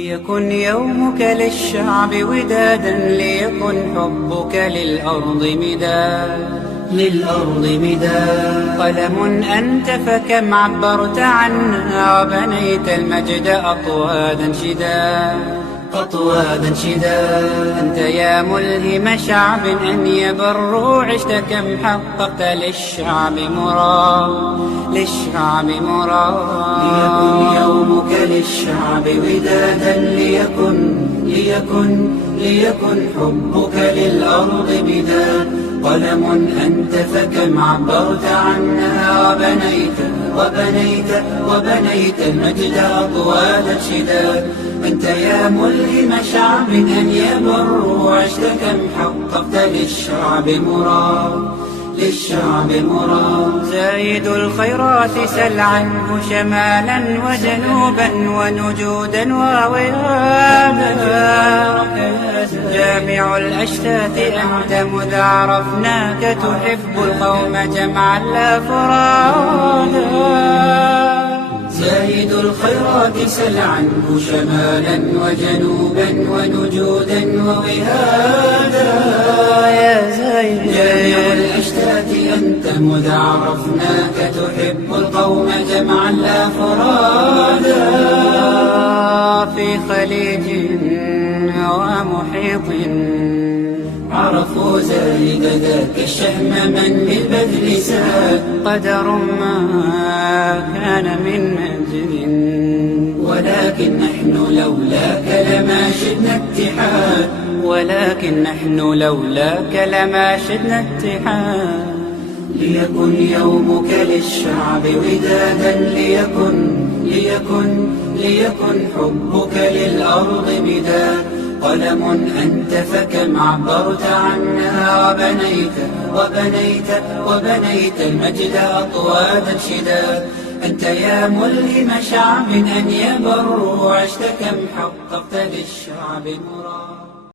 ليكن يومك للشعب ودادا، ليكن حبك للأرض مداد. قلم أنت فكم عبرت عنا، وبنيت المجد أطوادا شداد. أنت يا ملهم شعب أن يبروا، عشت كم حققت للشعب مراد. ليكن يومك للشعب ودادا، ليكن حبك للأرض مداد. قلم أنت فكم عبرت عنها، وبنيت المجد أطوادا شداد. أنت يا ملهم شعب أن يبروا، عشت كم حققت للشعب مراد. زايد الخيرات سل عنه شمالا وجنوبا ونجودا ووهادا. جامع الأشتات أنت مذ عرفناك، تحب القوم جمعا لا فرادا. زايد الخيرات سل عنه شمالا وجنوبا ونجودا ووهادا. جامع الأشتات أنت مذ عرفناك، تحب القوم جمعا لا فرادا. في خليج ومحيط عرفوا زايد ذاك الشهم من بالبذل ساد. قدر ما كان من أجل، ولكن نحن لولاك لما شدنا اتحاد. ليكن يومك للشعب ودادا، ليكن حبك للأرض مداد. قلم أنت فكم عبرت عنها، وبنيت المجد أطوادا شداد. أنت يا ملهم شعب أن يبروا، عشت كم حققت للشعب مراد.